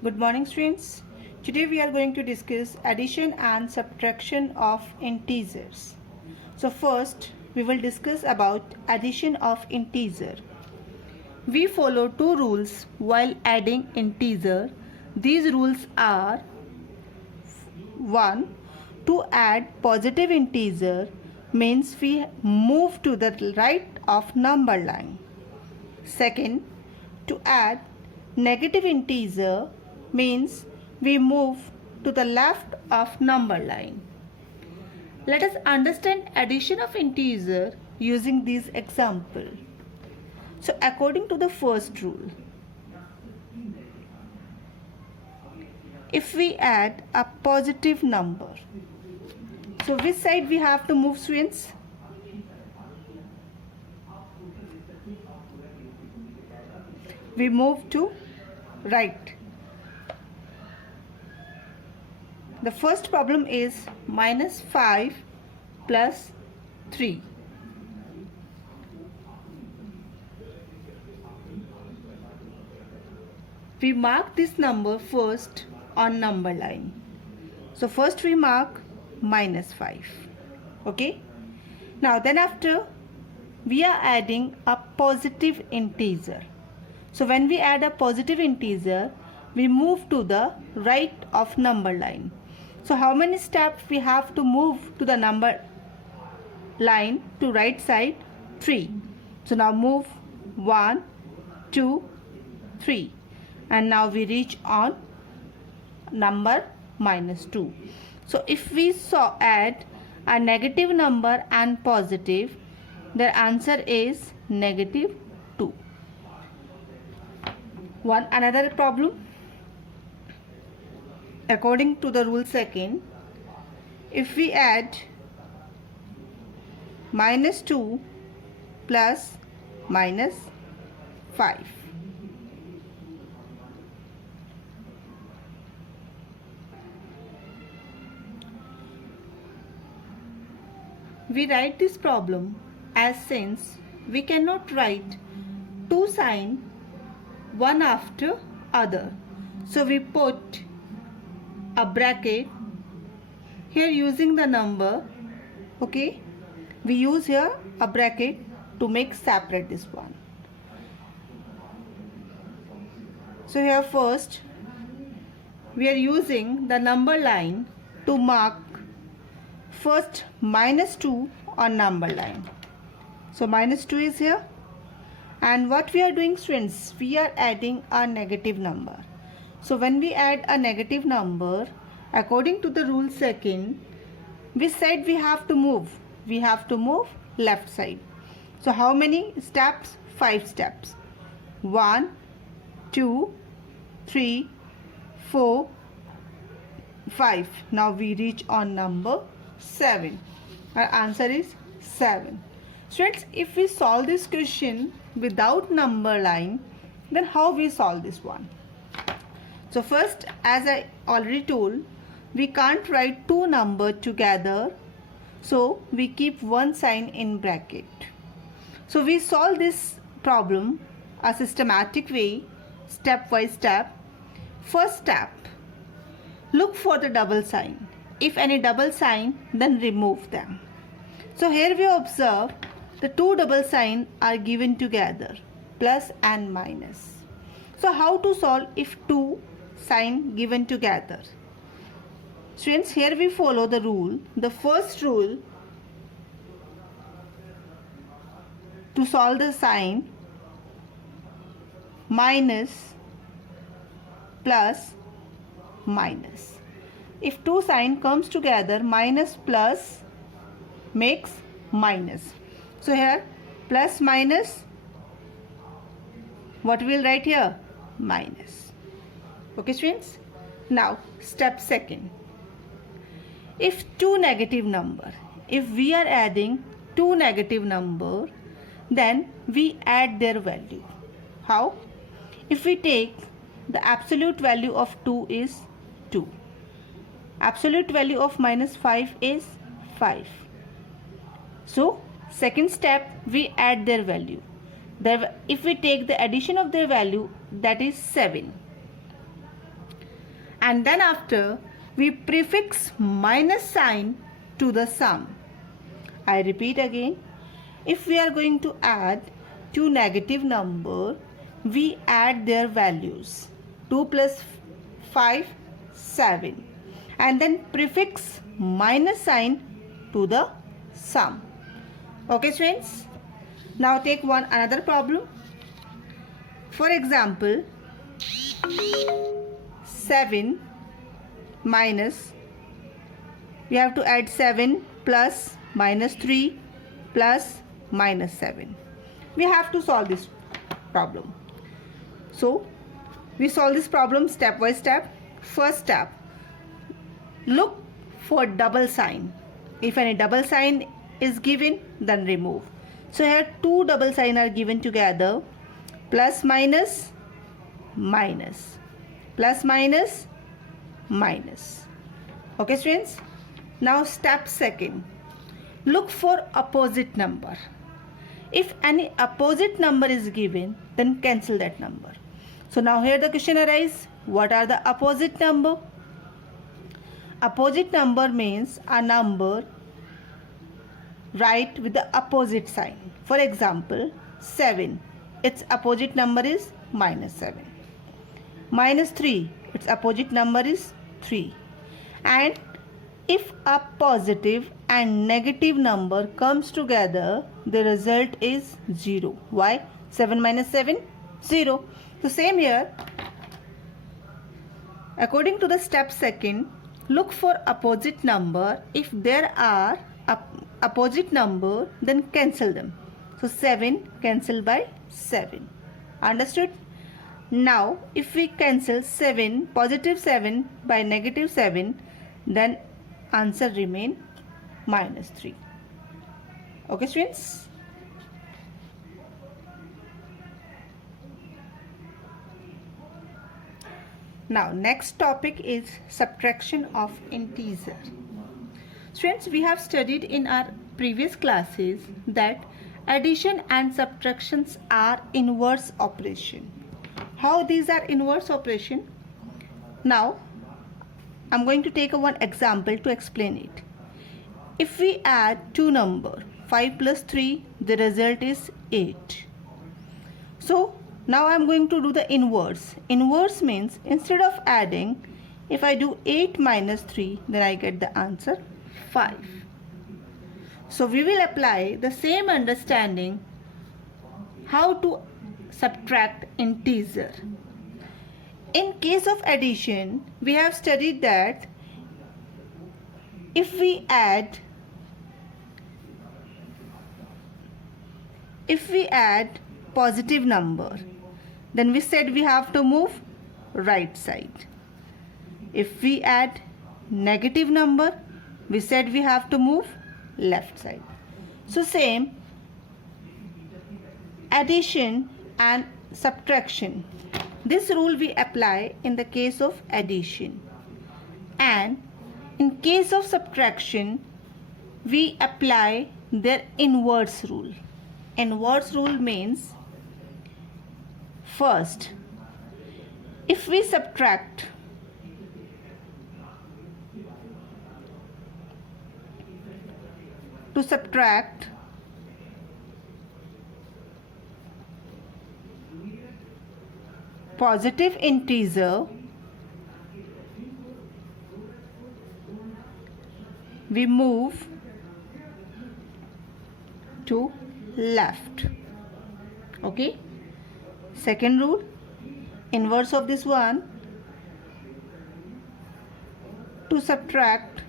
Good morning, students. Today we are going to discuss addition and subtraction of integers. So first we will discuss about addition of integer. We follow two rules while adding integer. These rules are: 1. To add positive integer means we move to the right of number line. Second, to add negative integer means we move to the left of number line. Let us understand addition of integer using this example. So according to the first rule, if we add a positive number, so which side we have to move, students? We move to right. The first problem is -5 plus 3. We mark this number first on number line. So first we mark -5. Okay. Now then after we are adding a positive integer. So when we add a positive integer, we move to the right of number line. So how many steps we have to move to the number line to right side? 3. So now move 1, 2, 3. And now we reach on number -2. So if we add a negative number and positive, the answer is -2. Another problem. According to the rule second, if we add -2 plus -5, we write this problem as since we cannot write two signs one after other. So we put a bracket here using the number. Okay, we use here a bracket to make separate this one. So here first we are using the number line to mark first -2 on number line. So -2 is here, and what we are doing, students, we are adding a negative number. So when we add a negative number, according to the rule second, which side we have to move? We have to move left side. So how many steps? 5 steps. 1, 2, 3, 4, 5. Now we reach on number 7. Our answer is 7. Students, if we solve this question without number line, then how we solve this one? So first, as I already told, we can't write two numbers together, so we keep one sign in bracket. So we solve this problem a systematic way, step by step. First step, look for the double sign. If any double sign, then remove them. So here we observe the two double signs are given together, plus and minus. So how to solve if two signs given together? Students, here we follow the rule. The first rule to solve the sign minus plus minus. If two sign comes together, minus plus makes minus. So here plus minus, what we will write here? Minus. Okay, students. Now step second. If two negative number, if we are adding two negative number, then we add their value. How? If we take the absolute value of 2 is 2. Absolute value of -5 is 5. So second step, we add their value. If we take the addition of their value, that is 7. and then after we prefix minus sign to the sum. I repeat again, if we are going to add two negative numbers, we add their values. 2 plus 5, 7, and then prefix minus sign to the sum. Okay friends, now take another problem. For example, 7 minus, we have to add 7 plus minus 3 plus minus 7. We have to solve this problem. So we solve this problem step by step. First step, look for double sign. If any double sign is given, then remove. So here two double signs are given together, plus minus minus, plus minus minus. Okay students, now step second, look for opposite number. If any opposite number is given, then cancel that number. So now here the question arises, what are the opposite number? Opposite number means a number write with the opposite sign. For example, 7, its opposite number is minus 7. Minus 3, its opposite number is 3. And if a positive and negative number comes together, the result is 0. Why? 7 minus 7, 0. So same here, according to the step second, look for opposite number. If there are opposite number, then cancel them. So 7 cancel by 7. Understood? Now if we cancel 7, positive 7 by negative 7, then answer remain minus 3. Okay students? Now next topic is subtraction of integer. Students, we have studied in our previous classes that addition and subtractions are inverse operation. How these are inverse operation? Now I'm going to take one example to explain it. If we add two numbers, 5 plus 3, the result is 8. So now I'm going to do the inverse. Inverse means instead of adding, if I do 8 minus 3, then I get the answer 5. So we will apply the same understanding how to subtract integer. In case of addition, we have studied that if we add positive number, then we said we have to move right side. If we add negative number, we said we have to move left side. So same, addition and subtraction, this rule we apply in the case of addition, and in case of subtraction we apply their inverse rule. Inverse rule means, first, if we subtract positive integer, we move to left. Okay. Second rule, inverse of this one, to subtract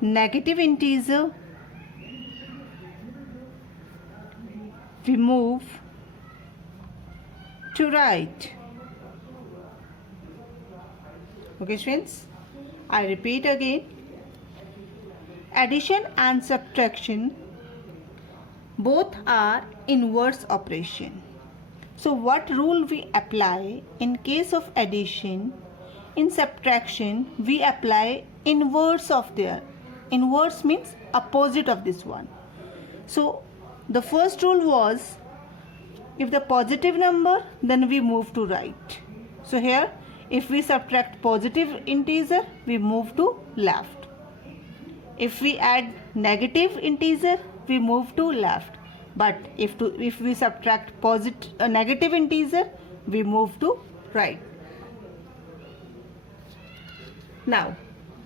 negative integer, we move to right. Okay friends, I repeat again, addition and subtraction both are inverse operation. So what rule we apply in case of addition? In subtraction we apply inverse of their. Inverse means opposite of this one. So the first rule was, if the positive number, then we move to right. So here, if we subtract positive integer, we move to left. If we add negative integer, we move to left. But if we subtract negative integer, we move to right. Now,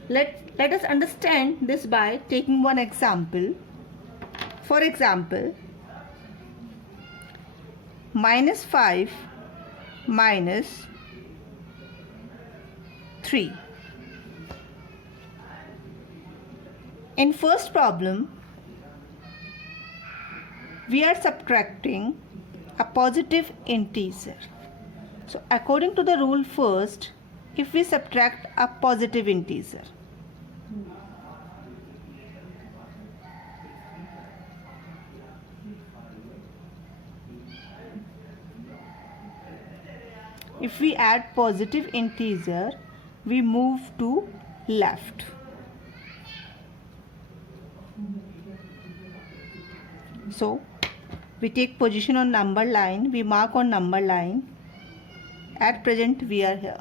let us understand this by taking one example. For example, -5 minus 3. In first problem, we are subtracting a positive integer. So according to the rule, first, if we subtract a positive integer, if we add positive integer, we move to left. So we take position on number line, we mark on number line. At present we are here,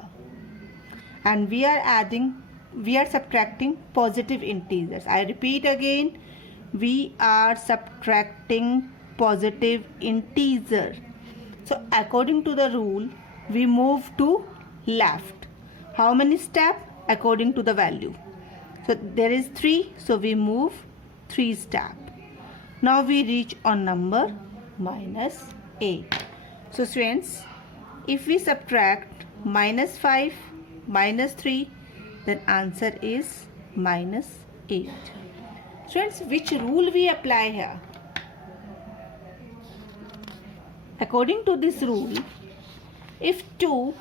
and we are subtracting positive integers. I repeat again, we are subtracting positive integer. So according to the rule, we move to left. How many steps? According to the value. So there is 3, so we move 3 steps. Now we reach on number -8. So students, if we subtract -5 minus 3, then answer is -8. Students, which rule we apply here? According to this rule, if two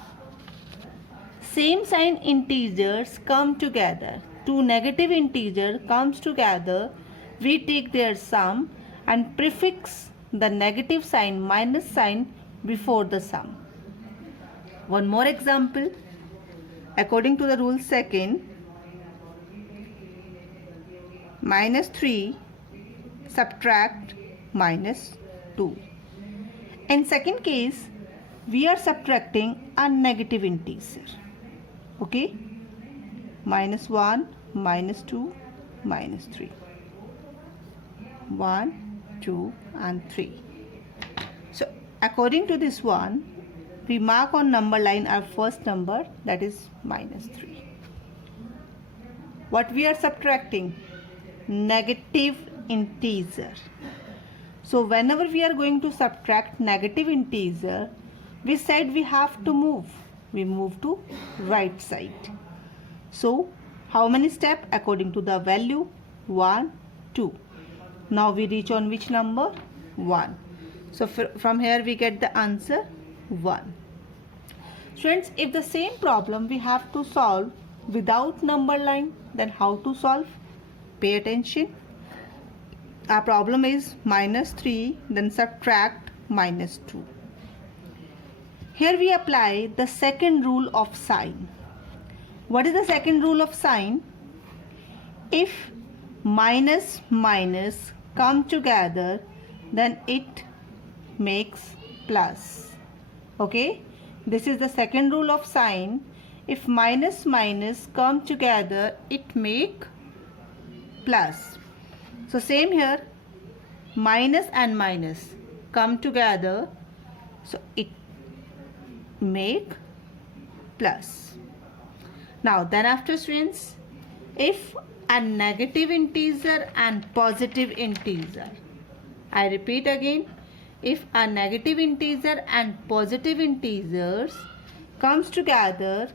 same sign integers come together, two negative integers comes together, we take their sum and prefix the negative sign minus sign before the sum. One more example. According to the rule second, -3 subtract -2. In second case, we are subtracting a negative integer. Okay, -1, -2, -3. 1, 2 and 3. So according to this one, we mark on number line our first number, that is -3. What we are subtracting? Negative integer. So whenever we are going to subtract negative integer, we said we have to move. We move to right side. So how many steps? According to the value, 1, 2. Now we reach on which number? 1. So from here we get the answer 1. Friends, if the same problem we have to solve without number line, then how to solve? Pay attention. Our problem is -3, then subtract -2. Here we apply the second rule of sign. What is the second rule of sign? If minus minus come together, then it makes plus. Okay, this is the second rule of sign. If minus minus come together, it make plus. So same here, minus and minus come together, so it make plus. Now then after, students, if a negative integer and positive integer, I repeat again, if a negative integer and positive integers comes together,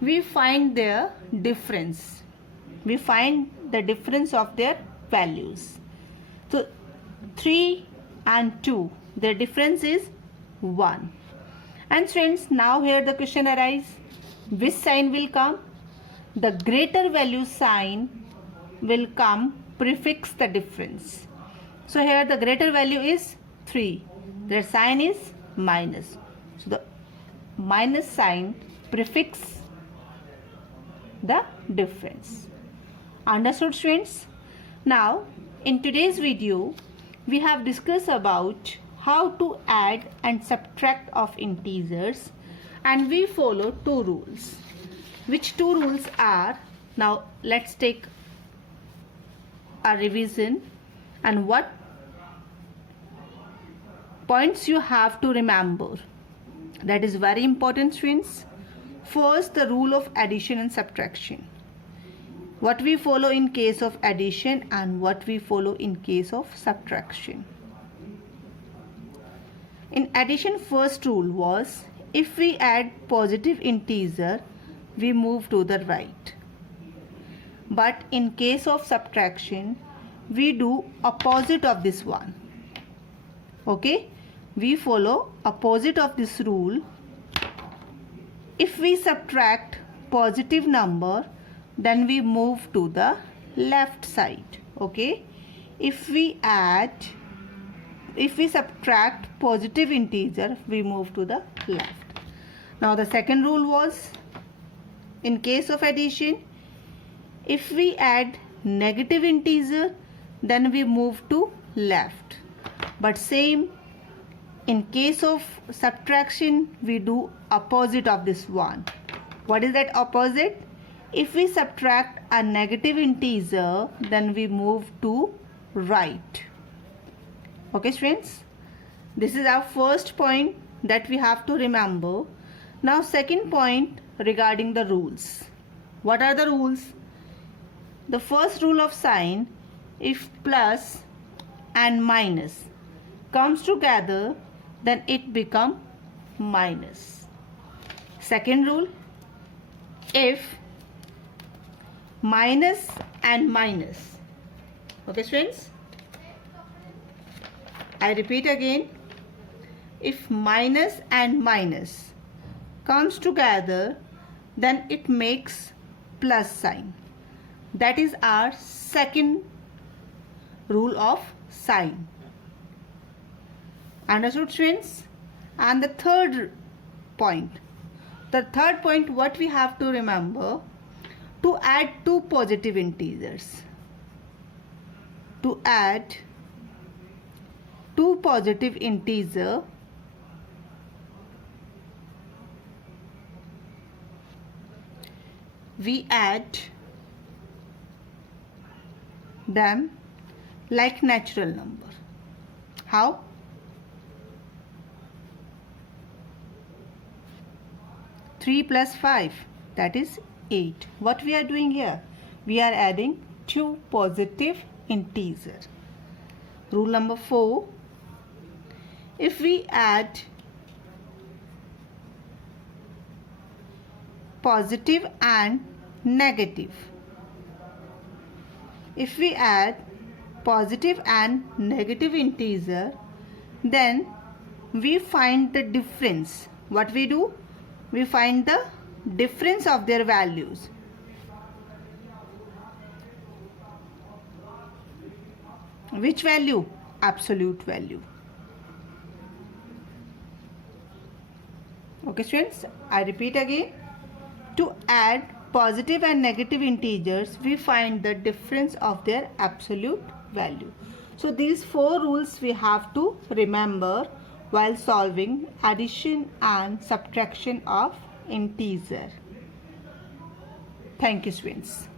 we find their difference. We find the difference of their values. So 3 and 2, their difference is 1. And friends, now here the question arises, which sign will come? The greater value sign will come, prefix the difference. So here the greater value is 3. Their sign is minus. So the minus sign prefix the difference. Understood, students? Now in today's video we have discussed about how to add and subtract of integers and we follow two rules. Which two rules are? Now let's take a revision and what points you have to remember. That is very important, students. First, the rule of addition and subtraction. What we follow in case of addition and what we follow in case of subtraction. In addition, first rule was if we add positive integer, we move to the right. But in case of subtraction, we do opposite of this one. Okay, we follow opposite of this rule. If we subtract positive number, then we move to the left side. Okay, if we subtract positive integer, we move to the left. Now the second rule was in case of addition, if we add negative integer, then we move to left. But same in case of subtraction, we do opposite of this one. What is that opposite? If we subtract a negative integer, then we move to right. Okay, students, this is our first point that we have to remember. Now second point regarding the rules. What are the rules? The first rule of sign, if plus and minus comes together, then it becomes minus. Second rule, if minus and minus. Okay, students, I repeat again, if minus and minus comes together, then it makes plus sign. That is our second rule of sign. Understood, students? And the third point. What we have to remember, to add two positive integers. To add two positive integers, we add them like natural number. How? Three plus 5, that is 8. What we are doing here? We are adding two positive integers. Rule number 4, if we add positive and negative, if we add positive and negative integer, then we find the difference. What we do? We find the difference of their values. Which value? Absolute value. Okay, students, I repeat again. To add positive and negative integers, we find the difference of their absolute value. So these four rules we have to remember while solving addition and subtraction of integer. Thank you, students.